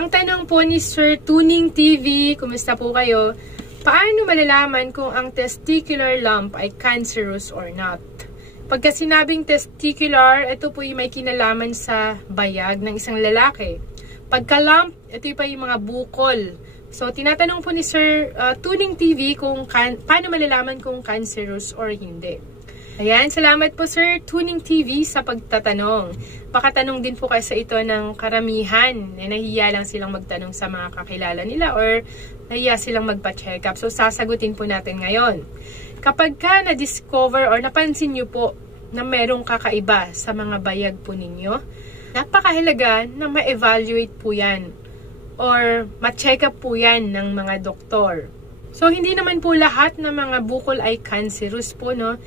Ang tanong po ni Sir Tuning TV, kumusta po kayo? Paano malalaman kung ang testicular lump ay cancerous or not? Pagka sinabing testicular, ito po yung may kinalaman sa bayag ng isang lalaki. Pagka lump, ito pa yung mga bukol. So, tinatanong po ni Sir Tuning TV kung paano malalaman kung cancerous or hindi. Ayan, salamat po Sir Tuning TV sa pagtatanong. Pakatanong din po kasi ito ng karamihan. Nahihiya lang silang magtanong sa mga kakilala nila or nahihiya silang magpa-check up. So, sasagutin po natin ngayon. Kapag ka na-discover or napansin nyo po na merong kakaiba sa mga bayag po ninyo, napakahalaga na ma-evaluate po yan or ma-check up po yan ng mga doktor. So, hindi naman po lahat ng mga bukol ay cancerous po, no?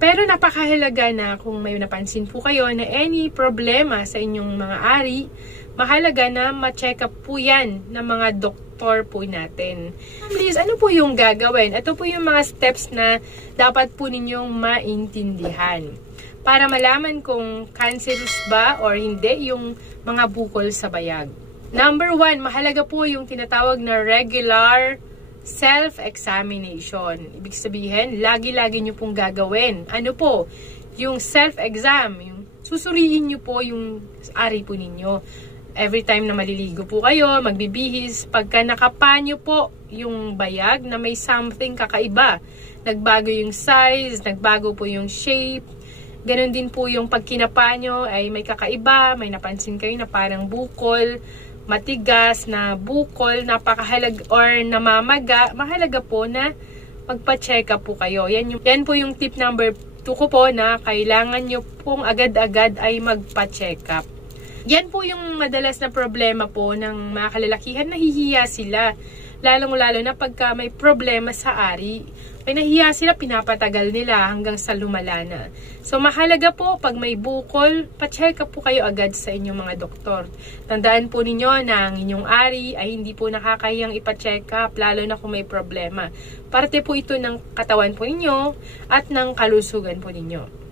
Pero napakahalaga na kung may napansin po kayo na any problema sa inyong mga ari, mahalaga na ma-check up po yan ng mga doktor po natin. Please, ano po yung gagawin? Ito po yung mga steps na dapat po ninyong maintindihan para malaman kung cancerous ba or hindi yung mga bukol sa bayag. Number 1, mahalaga po yung tinatawag na regular self-examination. Ibig sabihin, lagi-lagi nyo pong gagawin. Ano po? Yung self-exam. Yung susuriin nyo po yung ari po ninyo. Every time na maliligo po kayo, magbibihis, pagka nakapanyo po yung bayag na may something kakaiba. Nagbago yung size, nagbago po yung shape. Ganon din po yung pag kinapanyo ay may kakaiba, may napansin kayo na parang bukol, matigas na bukol, napakahalaga or namamaga, mahalaga po na magpa-check up po kayo. Yan po yung tip number 2 ko po na kailangan nyo pong agad-agad ay magpa-check up. Yan po yung madalas na problema po ng mga kalalakihan, nahihiya sila. Lalong-lalo na pagka may problema sa ari, ay nahihiya sila, pinapatagal nila hanggang sa lumala na. So, mahalaga po, pag may bukol, pa-check up po kayo agad sa inyong mga doktor. Tandaan po ninyo na ang inyong ari ay hindi po nakakahiyang ipa-check up, lalo na kung may problema. Parte po ito ng katawan po ninyo at ng kalusugan po ninyo.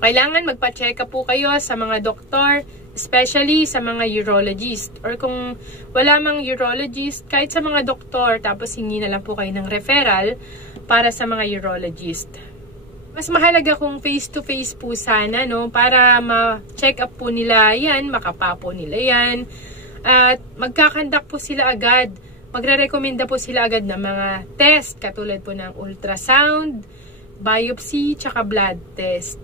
Kailangan magpa-check up po kayo sa mga doktor, especially sa mga urologist. Or kung wala mang urologist, kahit sa mga doktor, tapos hingi na lang po kayo ng referral para sa mga urologist. Mas mahalaga kung face-to-face po sana, no? Para ma-check up po nila yan, makapapo nila yan. At magkakandak po sila agad. Magre-recommenda po sila agad ng mga test, katulad po ng ultrasound, biopsy, tsaka blood test.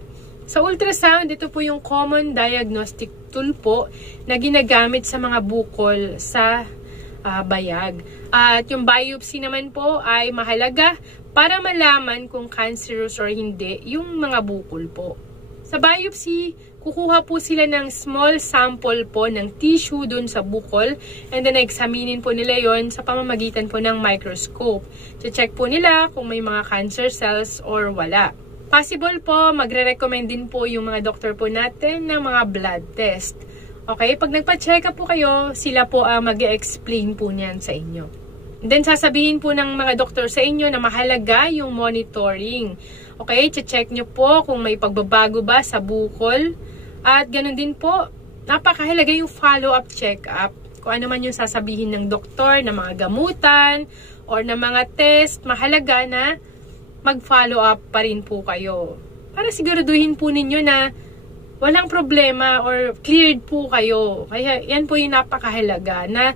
Sa ultrasound, ito po yung common diagnostic tool po na ginagamit sa mga bukol sa bayag. At yung biopsy naman po ay mahalaga para malaman kung cancerous or hindi yung mga bukol po. Sa biopsy, kukuha po sila ng small sample po ng tissue dun sa bukol and then examinin po nila yon sa pamamagitan po ng microscope. Check po nila kung may mga cancer cells or wala. Possible po, magre-recommend din po yung mga doktor po natin ng mga blood test. Okay, pag nagpa-check up po kayo, sila po ang mag-explain po niyan sa inyo. Then, sasabihin po ng mga doktor sa inyo na mahalaga yung monitoring. Okay, check nyo po kung may pagbabago ba sa bukol. At ganun din po, napakahalaga yung follow-up check-up. Kung ano man yung sasabihin ng doktor, na mga gamutan, or na mga test, mahalaga na mag-follow up pa rin po kayo. Para siguraduhin po ninyo na walang problema or cleared po kayo. Kaya yan po yung napakahalaga na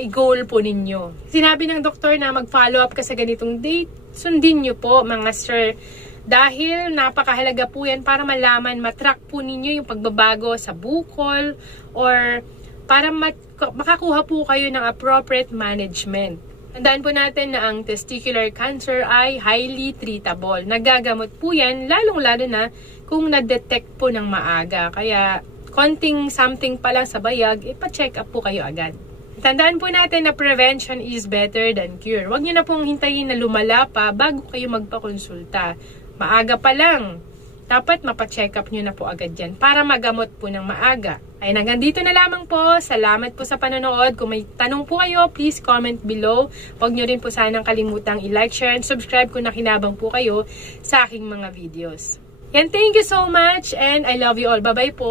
i-goal po ninyo. Sinabi ng doktor na mag-follow up ka sa ganitong date, sundin nyo po mga sir. Dahil napakahalaga po yan para malaman, matrack po ninyo yung pagbabago sa bukol or para makakuha po kayo ng appropriate management. Tandaan po natin na ang testicular cancer ay highly treatable. Nagagamot po yan, lalong-lalo na kung na-detect po ng maaga. Kaya, konting something pa lang sa bayag, ipa-check up po kayo agad. Tandaan po natin na prevention is better than cure. Huwag nyo na pong hintayin na lumala pa bago kayo magpakonsulta. Maaga pa lang. Dapat mapacheck up nyo na po agad yan para magamot po ng maaga. Ay, hanggang dito na lamang po. Salamat po sa panonood. Kung may tanong po kayo, please comment below. Huwag nyo rin po sanang kalimutang i-like, share, and subscribe kung nakinabang po kayo sa aking mga videos. Yan, thank you so much and I love you all. Bye-bye po!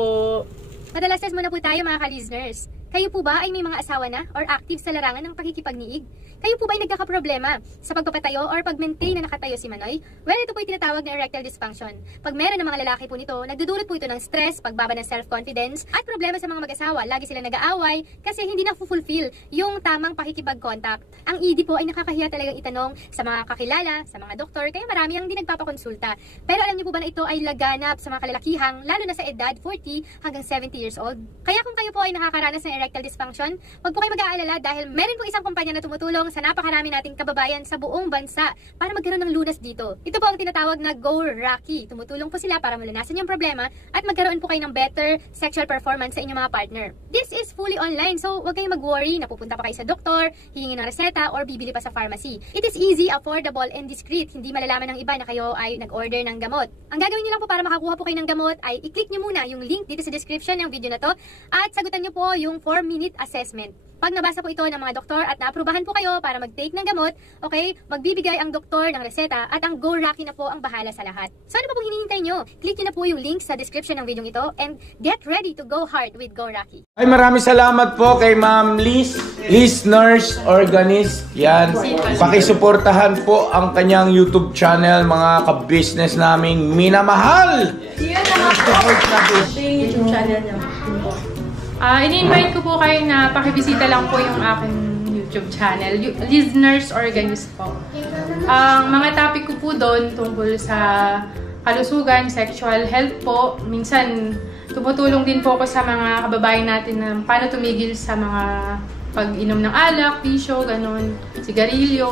Madalas test muna po tayo mga ka-listeners. Kayo po ba ay may mga asawa na or active sa larangan ng pakikipagniig? Kayo po ba ay nagkakaproblema sa pagpapatayo or pag-maintain na nakatayo si Manoy? Well, ito po ay tinatawag na erectile dysfunction. Pag meron ng mga lalaki po nito, nagdudulot po ito ng stress, pagbaba ng self-confidence, at problema sa mga mag-asawa. Lagi sila nag-aaway kasi hindi na-fulfill yung tamang pakikipag-contact. Ang ED po ay nakakahiya talagang itanong sa mga kakilala, sa mga doktor, kaya marami ang hindi nagpapakonsulta. Pero alam niyo po ba na ito ay laganap sa mga kalalakihang, lalo na sa edad 40 hanggang 70 years old? Kaya kung kayo po ay nakakaranas ng erectile dysfunction, huwag po kayo mag-aalala dahil meron po isang kumpanya na tumutulong sa napakarami nating kababayan sa buong bansa para magkaroon ng lunas dito. Ito po ang tinatawag na Go Rocky. Tumutulong po sila para malanasan yung problema at magkaroon po kayo ng better sexual performance sa inyong mga partner. This is fully online, so huwag kayong mag-worry na pupunta pa kayo sa doktor, hihingi ng reseta, or bibili pa sa pharmacy. It is easy, affordable, and discreet. Hindi malalaman ng iba na kayo ay nag-order ng gamot. Ang gagawin niyo lang po para makakuha po kayo ng gamot ay i-click niyo muna yung link dito sa description ng video na to at sagutan niyo po yung 4-minute assessment. Pag nabasa po ito ng mga doktor at naaprubahan po kayo para mag-take ng gamot, okay, magbibigay ang doktor ng reseta at ang Go Rocky na po ang bahala sa lahat. So ano pa pong hinihintay nyo? Click nyo na po yung link sa description ng video ito and get ready to go hard with Go Rocky. Ay, maraming salamat po kay Ma'am Liz Nurse Organist. Yan, pakisuportahan po ang kanyang YouTube channel, mga ka-business naming minamahal. Yun na YouTube channel niya. In-invite ko po kayo na pakibisita lang po yung aking YouTube channel, Listeners Organist po. Ang mga topic ko po doon tungkol sa kalusugan, sexual health po. Minsan, tumutulong din po ako sa mga kababayan natin na paano tumigil sa mga pag-inom ng alak, bisyo, ganon, sigarilyo.